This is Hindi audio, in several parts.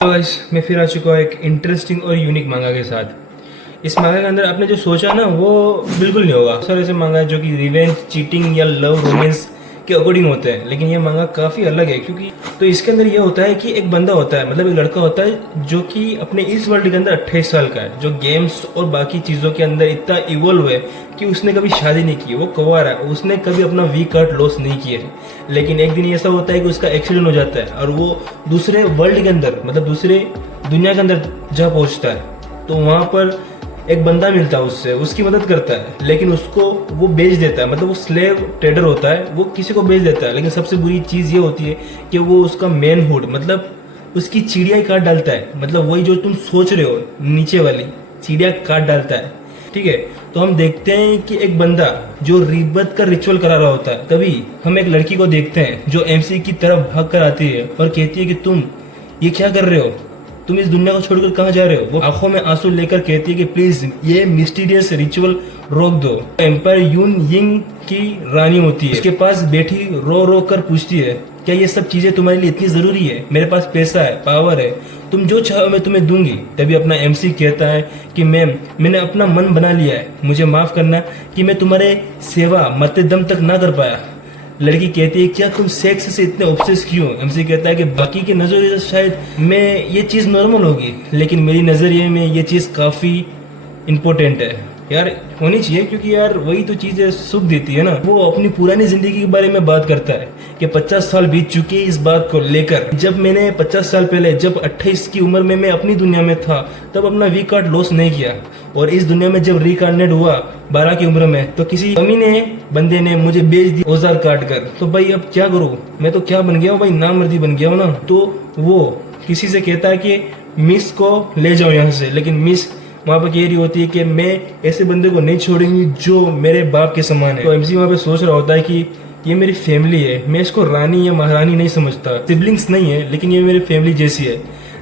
गाइस मैं फिर आ चुका हूँ एक इंटरेस्टिंग और यूनिक मांगा के साथ। इस मांगा के अंदर आपने जो सोचा ना वो बिल्कुल नहीं होगा। सर ऐसे मांगा है जो कि रिवेंज, चीटिंग या लव रोमांस के अकॉर्डिंग होते हैं, लेकिन ये मांगा काफ़ी अलग है क्योंकि तो इसके अंदर ये होता है कि एक बंदा होता है, मतलब एक लड़का होता है जो कि अपने इस वर्ल्ड के अंदर 28 साल का है, जो गेम्स और बाकी चीज़ों के अंदर इतना इवॉल्व है कि उसने कभी शादी नहीं की, वो कुंवारा है, उसने कभी अपना वी कार्ड लॉस नहीं किया है। लेकिन एक दिन ऐसा होता है कि उसका एक्सीडेंट हो जाता है और वो दूसरे वर्ल्ड के अंदर, मतलब दूसरे दुनिया के अंदर जा पहुंचता है। तो वहाँ पर एक बंदा मिलता है, उससे उसकी मदद करता है, लेकिन उसको वो बेच देता है, मतलब वो स्लेव ट्रेडर होता है, वो किसी को बेच देता है। लेकिन सबसे बुरी चीज़ ये होती है कि वो उसका मैनहुड, मतलब उसकी चिड़िया काट डालता है, मतलब वही जो तुम सोच रहे हो नीचे वाली चिड़िया काट डालता है। ठीक है, तो हम देखते हैं कि एक बंदा जो रीबर्थ का रिचुअल करा रहा होता है, तभी हम एक लड़की को देखते हैं जो एमसी की तरफ भाग कर आती है और कहती है कि तुम ये क्या कर रहे हो, तुम इस दुनिया को छोड़कर कहाँ जा रहे हो। वो आंखों में आंसू लेकर कहती है कि प्लीज ये मिस्टीरियस रिचुअल रोक दो। एम्पायर यून यिंग की रानी होती है, उसके पास बैठी रो रो कर पूछती है क्या ये सब चीजें तुम्हारे लिए इतनी जरूरी है, मेरे पास पैसा है, पावर है, तुम जो चाहो मैं तुम्हें दूंगी। तभी अपना एमसी कहता है कि मैम मैंने अपना मन बना लिया है, मुझे माफ करना कि मैं तुम्हारे सेवा मरते दम तक ना कर पाया। लड़की कहती है क्या तुम सेक्स से इतने ऑब्सेस क्यों। एमसी कहता है कि बाकी के नजरिए से शायद मैं ये चीज़ नॉर्मल होगी, लेकिन मेरी नज़रिए में ये चीज़ काफ़ी इम्पोर्टेंट है यार, होनी चाहिए, क्योंकि यार वही तो चीज़ें सुख देती है ना। वो अपनी पुरानी जिंदगी के बारे में बात करता है कि 50 साल बीत चुके इस बात को लेकर। जब मैंने 50 साल पहले, जब 28 की उम्र में मैं अपनी दुनिया में था, तब अपना वी कार्ड लॉस नहीं किया, और इस दुनिया में जब रिकार्नेट हुआ 12 की उम्र में, तो किसी कमीने बंदे ने मुझे बेच दिया औजार काट कर। तो भाई अब क्या करूँ, मैं तो क्या बन गया हूँ भाई, नामर्दी बन गया हूँ ना। तो वो किसी से कहता है कि मिस को ले जाओ यहाँ से, लेकिन मिस वहाँ पर कह रही होती है कि मैं ऐसे बंदे को नहीं छोड़ूंगी जो मेरे बाप के समान है। तो एमसी वहाँ पे सोच रहा होता है कि ये मेरी फैमिली है, मैं इसको रानी या महारानी नहीं समझता, सिबलिंग्स नहीं है, लेकिन ये मेरी फैमिली जैसी है।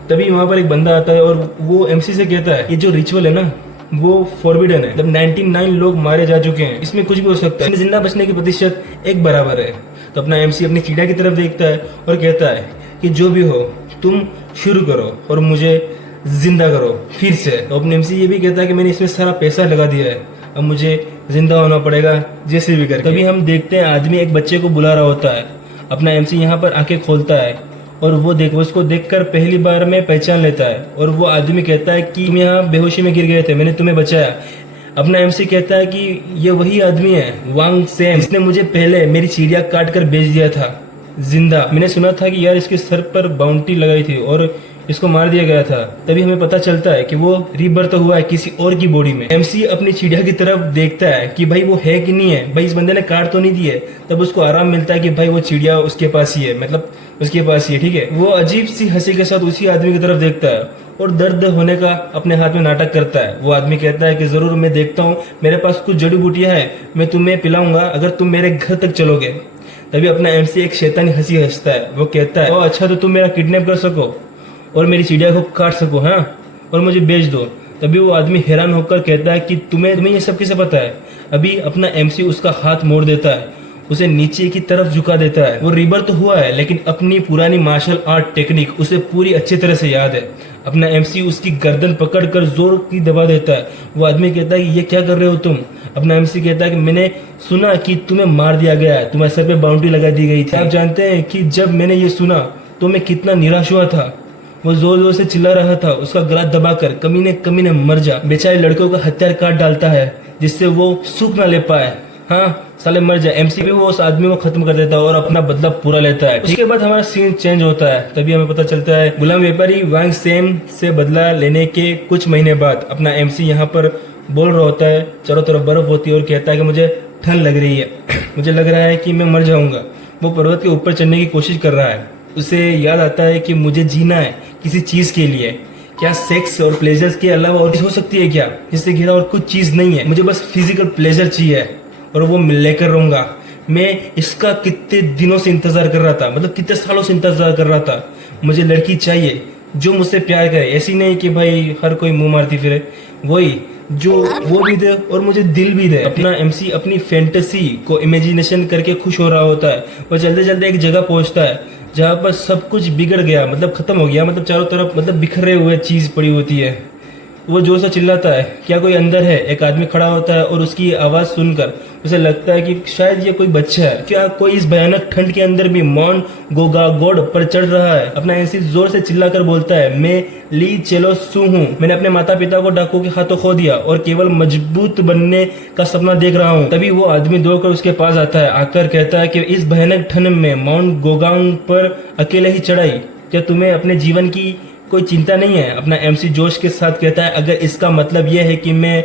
तभी वहाँ पर एक बंदा आता है और वो एमसी से कहता है ये जो रिचुअल है ना वो फॉरबिडन है, मतलब 99 लोग मारे जा चुके हैं, इसमें कुछ भी हो सकता है, जिंदा बचने की प्रतिशत एक बराबर है। तो अपना एमसी अपनी चिड़िया की तरफ देखता है और कहता है कि जो भी हो तुम शुरू करो और मुझे जिंदा करो फिर से। तो अपने एमसी ये भी कहता है कि मैंने इसमें सारा पैसा लगा दिया है, अब मुझे जिंदा होना पड़ेगा जैसे भी करके। तभी हम देखते हैं आदमी एक बच्चे को बुला रहा होता है। अपना एमसी यहाँ पर आंखें खोलता है और वो उसको देखकर पहली बार में पहचान लेता है, और वो आदमी कहता है कि तुम यहाँ बेहोशी में गिर गए थे, मैंने तुम्हें बचाया। अपना एमसी कहता है कि ये वही आदमी है वांग सैम, इसने मुझे पहले मेरी चिड़िया काट कर बेच दिया था जिंदा। मैंने सुना था कि यार इसके सर पर बाउंटी लगाई थी और इसको मार दिया गया था। तभी हमें पता चलता है कि वो रीबर्थ हुआ है किसी और की बॉडी में। एमसी अपनी चिड़िया की तरफ देखता है कि भाई वो है कि नहीं है, भाई इस बंदे ने काट तो नहीं दी है। तब उसको आराम मिलता है कि भाई वो चिड़िया उसके पास ही है, मतलब उसके पास ही है। ठीक है, वो अजीब सी हंसी के साथ उसी आदमी की तरफ देखता है और दर्द होने का अपने हाथ में नाटक करता है। वो आदमी कहता है कि जरूर मैं देखता हूँ, मेरे पास कुछ जड़ी बूटियां हैं, मैं तुम्हें पिलाऊंगा अगर तुम मेरे घर तक चलोगे। तभी अपना एमसी एक शैतानी हंसी हंसता है। वो कहता है ओ अच्छा, तो तुम मेरा किडनैप कर सको और मेरी चिड़िया को काट सको, हाँ, और मुझे बेच दो। तभी वो आदमी हैरान होकर कहता है कि तुम्हें ये सब कैसे पता है। अभी अपना एमसी उसका हाथ मोड़ देता है, उसे नीचे की तरफ झुका देता है। वो रिबर्थ तो हुआ है, लेकिन अपनी पुरानी मार्शल आर्ट टेक्निक उसे पूरी अच्छी तरह से याद है। अपना एमसी उसकी गर्दन पकड़कर जोर की दबा देता है। वो आदमी कहता है कि ये क्या कर रहे हो तुम। अपना एमसी कहता है कि मैंने सुना कि तुम्हें मार दिया गया है, तुम्हारे सर पे बाउंड्री लगा दी गई थी। आप जानते हैं कि जब मैंने ये सुना तो मैं कितना निराश हुआ था। वो जोर जोर से चिल्ला रहा था, उसका गला दबाकर कमीने कमीने मर जा। बेचारे लड़कों का हथियार काट डालता है जिससे वो सुख ना ले पाए, हाँ साले मर जाए। एमसी भी वो उस आदमी को खत्म कर देता है और अपना बदला पूरा लेता है। उसके बाद हमारा सीन चेंज होता है। तभी हमें पता चलता है गुलाम व्यापारी वांग सैम से बदला लेने के कुछ महीने बाद अपना एमसी यहाँ पर बोल रहा होता है, चारों तरफ बर्फ होती है, और कहता है कि मुझे ठंड लग रही है, मुझे लग रहा है कि मैं मर जाऊंगा। वो पर्वत के ऊपर चढ़ने की कोशिश कर रहा है। उसे याद आता है कि मुझे जीना है किसी चीज के लिए, क्या सेक्स और प्लेजर्स के अलावा और चीज हो सकती है क्या, जिससे घिरा और कुछ चीज नहीं है, मुझे बस फिजिकल प्लेजर चाहिए और वो लेकर रहूंगा। मैं इसका कितने दिनों से इंतजार कर रहा था, मतलब कितने सालों से इंतजार कर रहा था। मुझे लड़की चाहिए जो मुझसे प्यार करे, ऐसी नहीं कि भाई हर कोई मुंह मारती फिरे, वही जो वो भी दे और मुझे दिल भी दे। अपना एमसी अपनी फैंटेसी को इमेजिनेशन करके खुश हो रहा होता है। वो जल्दी जल्दी एक जगह पहुंचता है जहाँ पर सब कुछ बिगड़ गया, मतलब खत्म हो गया, मतलब चारों तरफ मतलब बिखरे हुए चीज पड़ी होती है। वो जोर से चिल्लाता है, क्या कोई अंदर है? एक आदमी खड़ा होता है और उसकी आवाज सुनकर उसे लगता है कि शायद ये कोई बच्चा है। क्या कोई इस भयानक ठंड के अंदर भी मौन गोगागोड़ पर चढ़ रहा है? अपना एमसी जोर से चिल्लाकर बोलता है, मैं ली चेलो सू हूँ। मैंने अपने माता पिता को डाकू के हाथों खो दिया और केवल मजबूत बनने का सपना देख रहा हूँ। तभी वो आदमी दौड़कर उसके पास आता है, आकर कहता है कि इस भयानक ठंड में माउंट गोगांग पर अकेले ही चढ़ाई, क्या तुम्हें अपने जीवन की कोई चिंता नहीं है? अपना एमसी जोश के साथ कहता है, अगर इसका मतलब यह है कि मैं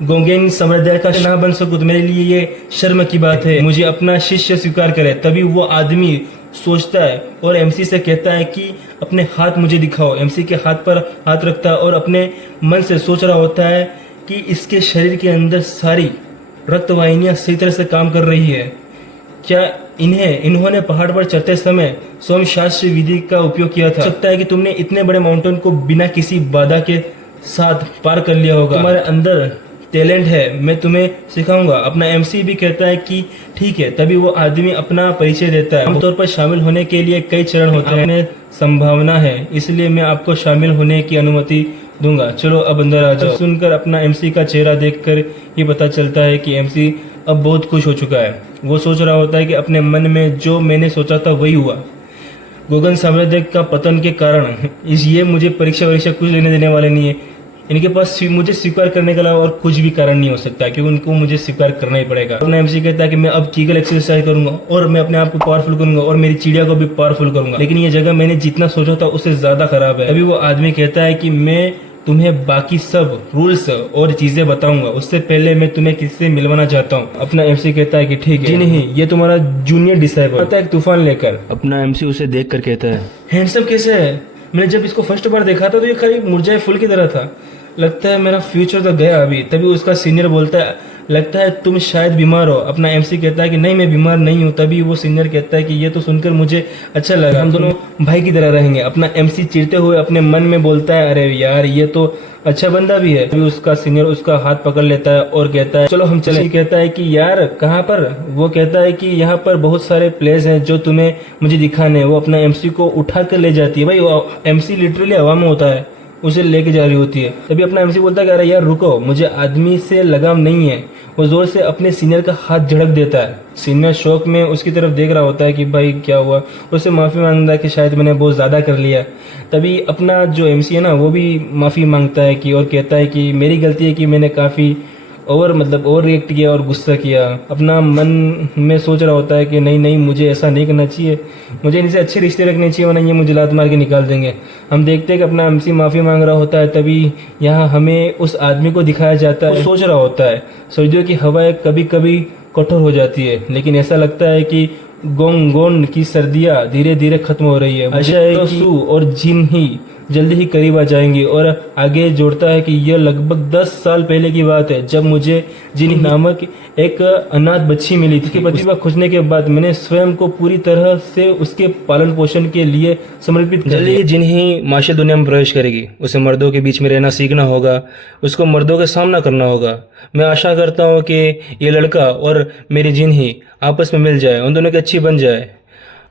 गोंगेंग समुदाय का ना बन सकूं तो मेरे लिए ये शर्म की बात है, मुझे अपना शिष्य स्वीकार करे। तभी वो आदमी सोचता है और एमसी से कहता है कि अपने हाथ मुझे दिखाओ। एमसी के हाथ पर हाथ रखता है और अपने मन से सोच रहा होता है कि इसके शरीर के अंदर सारी रक्तवाहिनियां सही तरह से काम कर रही है। क्या इन्होंने पहाड़ पर चढ़ते समय स्वयं शास्त्र विधि का उपयोग किया था? सकता है कि तुमने इतने बड़े माउंटेन को बिना किसी बाधा के साथ पार कर लिया होगा। तुम्हारे अंदर टैलेंट है, मैं तुम्हें सिखाऊंगा। अपना एमसी भी कहता है कि ठीक है। तभी वो आदमी अपना परिचय देता है। आमतौर पर शामिल होने के लिए कई चरण होते हैं, संभावना है, इसलिए मैं आपको शामिल होने की अनुमति दूंगा। चलो अब अंदर आ जाओ। सुनकर अपना एमसी का चेहरा देखकर ये पता चलता है कि एमसी अब बहुत खुश हो चुका है। वो सोच रहा होता है कि अपने मन में जो मैंने सोचा था वही हुआ। गोगन साम्राज्य का पतन के कारण ये मुझे परीक्षा कुछ लेने देने वाले नहीं है। इनके पास मुझे स्वीकार करने के अलावा और कुछ भी कारण नहीं हो सकता, क्योंकि उनको मुझे स्वीकार करना ही पड़ेगा। अपना एमसी कहता है कि मैं अब कीगल एक्सरसाइज करूंगा और मैं अपने आप को पावरफुल करूंगा और मेरी चिड़िया को भी पावरफुल करूंगा, लेकिन ये जगह मैंने जितना सोचा था उससे ज्यादा खराब है। अभी वो आदमी कहता है कि मैं तुम्हें बाकी सब रूल्स और चीजें बताऊंगा, उससे पहले मैं तुम्हें किससे मिलवाना चाहता हूँ। अपना एमसी कहता है कि ठीक है। जी नहीं, ये तुम्हारा जूनियर डिसाइपल आता है एक तूफान लेकर। अपना एमसी उसे देख कर कहता है, हैंडसम कैसे है? मैंने जब इसको फर्स्ट बार देखा था तो ये खाली मुरझाए फूल की तरह था, लगता है मेरा फ्यूचर तो गया अभी। तभी उसका सीनियर बोलता है, लगता है तुम शायद बीमार हो। अपना एमसी कहता है कि नहीं, मैं बीमार नहीं हूँ। तभी वो सीनियर कहता है कि ये तो सुनकर मुझे अच्छा लगा, हम दोनों भाई की तरह रहेंगे। अपना एमसी चिढ़ते हुए अपने मन में बोलता है, अरे यार ये तो अच्छा बंदा भी है। तभी उसका सीनियर उसका हाथ पकड़ लेता है और कहता है चलो हम चले। कहता है कि यार कहाँ पर? वो कहता है कि यहाँ पर बहुत सारे प्लेस हैं जो तुम्हें मुझे दिखाने। वो अपना एमसी को उठा कर ले जाती है। भाई एमसी लिटरली हवा में होता है, उसे लेके जा रही होती है। तभी अपना एमसी बोलता है कि अरे यार रुको, मुझे आदमी से लगाव नहीं है। वो जोर से अपने सीनियर का हाथ झड़क देता है। सीनियर शौक में उसकी तरफ देख रहा होता है कि भाई क्या हुआ। उससे माफी मांगता है कि शायद मैंने बहुत ज्यादा कर लिया। तभी अपना जो एमसी है ना वो भी माफी मांगता है कि और कहता है कि मेरी गलती है कि मैंने काफी ओवर रिएक्ट किया और गुस्सा किया। अपना मन में सोच रहा होता है कि नहीं नहीं, मुझे ऐसा नहीं करना चाहिए, मुझे इनसे अच्छे रिश्ते रखने चाहिए, वरना ये मुझे लात मार के निकाल देंगे। हम देखते हैं कि अपना एमसी माफ़ी मांग रहा होता है। तभी यहाँ हमें उस आदमी को दिखाया जाता है, सोच रहा होता है सर्दियों की हवाएं कभी कभी कठोर हो जाती है, लेकिन ऐसा लगता है कि गोंगोन की सर्दियाँ धीरे धीरे खत्म हो रही है। आशा है कि सू और जिन ही जल्दी ही करीब आ जाएंगे। और आगे जोड़ता है कि यह लगभग 10 साल पहले की बात है, जब मुझे जिन नामक एक अनाथ बच्ची मिली थी। प्रतिभा खोजने के बाद मैंने स्वयं को पूरी तरह से उसके पालन पोषण के लिए समर्पित कर दिया। जिन ही माशी दुनिया में प्रवेश करेगी, उसे मर्दों के बीच में रहना सीखना होगा, उसको मर्दों का सामना करना होगा। मैं आशा करता हूँ कि ये लड़का और मेरी जिन ही आपस में मिल जाए, उन दोनों की अच्छी बन जाए।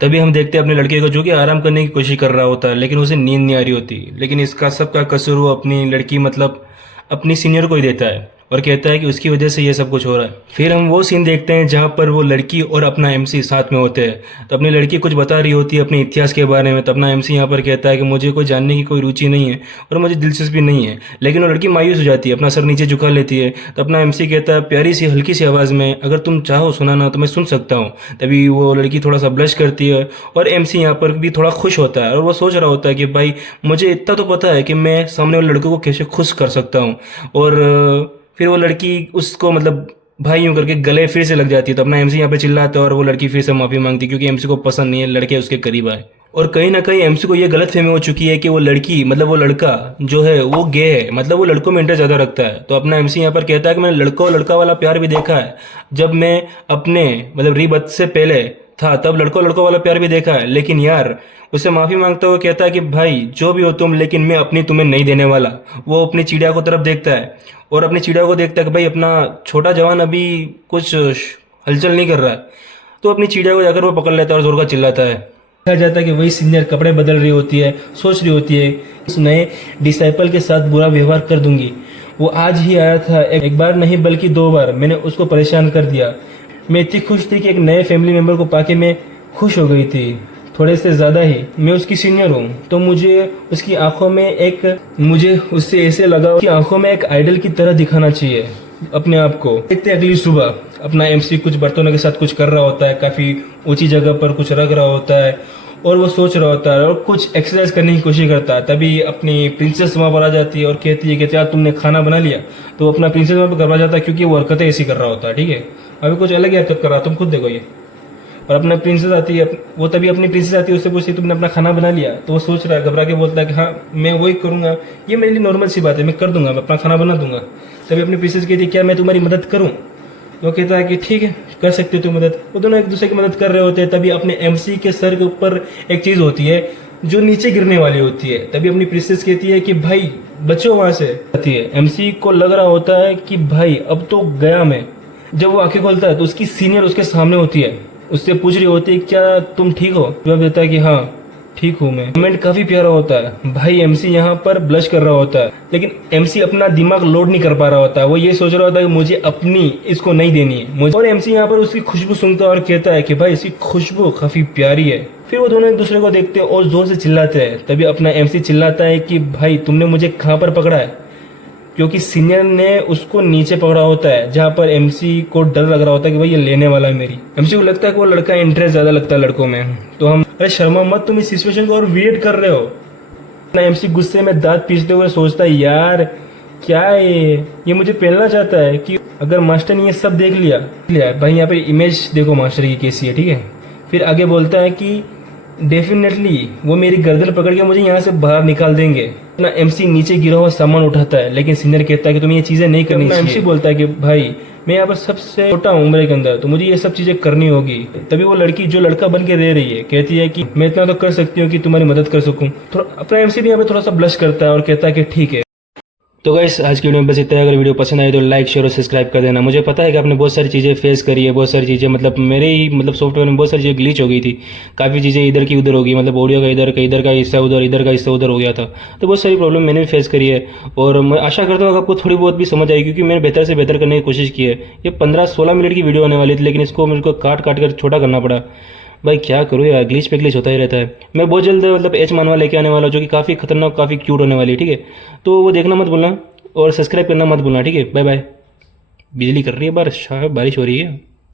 तभी हम देखते हैं अपने लड़के को जो कि आराम करने की कोशिश कर रहा होता है, लेकिन उसे नींद नहीं आ रही होती। लेकिन इसका सबका कसूर वो अपनी लड़की मतलब अपनी सीनियर को ही देता है और कहता है कि उसकी वजह से ये सब कुछ हो रहा है। फिर हम वो सीन देखते हैं जहाँ पर वो लड़की और अपना एमसी साथ में होते हैं। तो अपनी लड़की कुछ बता रही होती है अपने इतिहास के बारे में। तो अपना एमसी यहाँ पर कहता है कि मुझे कोई जानने की कोई रुचि नहीं है और मुझे दिलचस्पी नहीं है। लेकिन वो लड़की मायूस हो जाती है, अपना सर नीचे झुका लेती है। तो अपना एमसी कहता है प्यारी सी हल्की सी आवाज़ में, अगर तुम चाहो सुनाना तो मैं सुन सकता हूँ। तभी वो लड़की थोड़ा सा ब्लश करती है और एमसी यहाँ पर भी थोड़ा खुश होता है और वो सोच रहा होता है कि भाई मुझे इतना तो पता है कि मैं सामने वाले लड़के को कैसे खुश कर सकता हूँ। और फिर वो लड़की उसको मतलब भाई यूं करके गले फिर से लग जाती है। तो अपना एमसी यहाँ पे चिल्लाता है और वो लड़की फिर से माफी मांगती है, क्योंकि एमसी को पसंद नहीं है लड़के उसके करीब आए। और कहीं ना कहीं एमसी को ये गलत फहमी हो चुकी है कि वो लड़की मतलब वो लड़का जो है वो गे है, मतलब वो लड़कों में इंटरेस्ट ज्यादा रखता है। तो अपना एमसी यहाँ पर कहता है कि मैंने लड़का वाला प्यार भी देखा है, जब मैं अपने मतलब रीबर्थ से पहले था तब लड़कों वाला प्यार भी देखा है। लेकिन यार उससे माफी मांगता हुआ कहता है कि भाई जो भी हो तुम, लेकिन मैं अपनी तुम्हें नहीं देने वाला। वो अपनी चिड़िया को तरफ देखता है और अपनी चिड़िया को देखता है कि भाई अपना छोटा जवान अभी कुछ हलचल नहीं कर रहा है। तो अपनी चिड़िया को जाकर वो पकड़ लेता है और जोर का चिल्लाता है, देखा जाता है कि वही सीनियर कपड़े बदल रही होती है, सोच रही होती है उस नए डिसाइपल के साथ बुरा व्यवहार कर दूंगी। वो आज ही आया था, एक बार नहीं बल्कि 2 बार मैंने उसको परेशान कर दिया। मैं इतनी खुश थी कि एक नए फैमिली मेंबर को पाके मैं खुश हो गई थी, थोड़े से ज़्यादा ही। मैं उसकी सीनियर हूँ तो मुझे उसकी आंखों में मुझे उससे ऐसे लगा कि आंखों में एक आइडल की तरह दिखाना चाहिए अपने आप को। देखते अगली सुबह अपना एमसी कुछ बर्तनों के साथ कुछ कर रहा होता है, काफ़ी ऊंची जगह पर कुछ रख रहा होता है और वो सोच रहा होता है और कुछ एक्सरसाइज करने की कोशिश करता है। तभी अपनी प्रिंसेस वहाँ पर आ जाती है और कहती है कि क्या तुमने खाना बना लिया। तो अपना प्रिंसेस वहाँ पर घबरा जाता है क्योंकि वो हरकतें ऐसी कर रहा होता है, ठीक है। अभी कुछ अलग ही हरकत कर रहा है, तुम खुद देखो ये। और अपना प्रिंसेस आती है, वो तभी अपनी प्रिंसेस आती है, उससे पूछती है तुमने अपना खाना बना लिया। तो वो सोच रहा है, घबरा के बोलता है कि हाँ मैं वही करूँगा, ये मेरे लिए नॉर्मल सी बात है, मैं कर दूंगा, मैं अपना खाना बना दूंगा। तभी अपनी प्रिंसेस कहती है क्या मैं तुम्हारी मदद करूँ। तो कहता है कि ठीक है कर सकते हो तुम मदद। वो दोनों एक दूसरे की मदद कर रहे होते हैं। तभी अपने एमसी के सर के ऊपर एक चीज़ होती है जो नीचे गिरने वाली होती है। तभी अपनी प्रिंसेस कहती है कि भाई बचो वहां से। आती है, एमसी को लग रहा होता है कि भाई अब तो गया मैं। जब वो आंखें खोलता है तो उसकी सीनियर उसके सामने होती है, उससे पूछ रही होती है क्या तुम ठीक हो। जवाब देता है कि हाँ ठीक हूँ मैं। कमेंट काफी प्यारा होता है। भाई एमसी यहाँ पर ब्लश कर रहा होता है, लेकिन एमसी अपना दिमाग लोड नहीं कर पा रहा होता है। वो ये सोच रहा होता है कि मुझे अपनी इसको नहीं देनी है मुझे। और एमसी यहाँ पर उसकी खुशबू सूंघता है और कहता है कि भाई इसकी खुशबू काफी प्यारी है। फिर वो दोनों एक दूसरे को देखते हैं और जोर से चिल्लाते हैं। तभी अपना एमसी चिल्लाता है कि भाई तुमने मुझे कहाँ पर पकड़ा है, क्योंकि सीनियर ने उसको नीचे पकड़ा होता है जहां पर एमसी को डर लग रहा होता है कि भाई ये लेने वाला है मेरी। एमसी को लगता है कि वो लड़का इंटरेस्ट ज्यादा लगता है लड़कों में। तो हम अरे शर्मा मत, तुम इस सिचुएशन को और वियर्ड कर रहे हो ना। एमसी गुस्से में दांत पीसते हुए सोचता है यार क्या है ये मुझे पहनना चाहता है कि अगर मास्टर ने ये सब देख लिया भाई। यहाँ पे इमेज देखो मास्टर की कैसी है, ठीक है। फिर आगे बोलता है कि डेफिनेटली वो मेरी गर्दन पकड़ के मुझे यहाँ से बाहर निकाल देंगे। अपना एमसी नीचे गिरा हुआ सामान उठाता है, लेकिन सीनियर कहता है कि तुम्हें ये चीजें नहीं करनी चाहिए। एमसी बोलता है कि भाई मैं यहाँ पर सबसे छोटा हूँ उम्र के अंदर, तो मुझे ये सब चीजें करनी होगी। तभी वो लड़की जो लड़का बन के रह रही है कहती है कि मैं इतना तो कर सकती हूँ कि तुम्हारी मदद कर सकूँ। थोड़ा अपना एमसी भी यहाँ पे थोड़ा सा ब्लश करता है और कहता है कि ठीक है। तो गाइस आज की वीडियो में बस इतना है। अगर वीडियो पसंद आए तो लाइक शेयर और सब्सक्राइब कर देना। मुझे पता है कि आपने बहुत सारी चीज़ें फेस करी है, बहुत सारी चीज़ें मतलब मेरे ही सॉफ्टवेयर में बहुत सारी चीज़ें ग्लिच हो गई थी। काफ़ी चीज़ें इधर की उधर हो गई, मतलब ऑडियो का इधर का हिस्सा उधर, इधर का हिस्सा उधर हो गया था। तो बहुत सारी प्रॉब्लम मैंने भी फेस करी है और मैं आशा करता हूँ कि आपको थोड़ी बहुत भी समझ आई, क्योंकि मैंने बेहतर से बेहतर करने की कोशिश की है। ये 15-16 मिनट की वीडियो आने वाली थी, लेकिन इसको मेरे को काट कर छोटा करना पड़ा। भाई क्या करूँ यार, ग्लिच पे ग्लिच होता ही रहता है। मैं बहुत जल्द एच मानवा लेके आने वाला हूँ, जो कि काफ़ी खतरनाक काफ़ी क्यूट होने वाली है, ठीक है। तो वो देखना मत भूलना और सब्सक्राइब करना मत भूलना, ठीक है। Bye bye. बिजली कर रही है, बारिश हो रही है।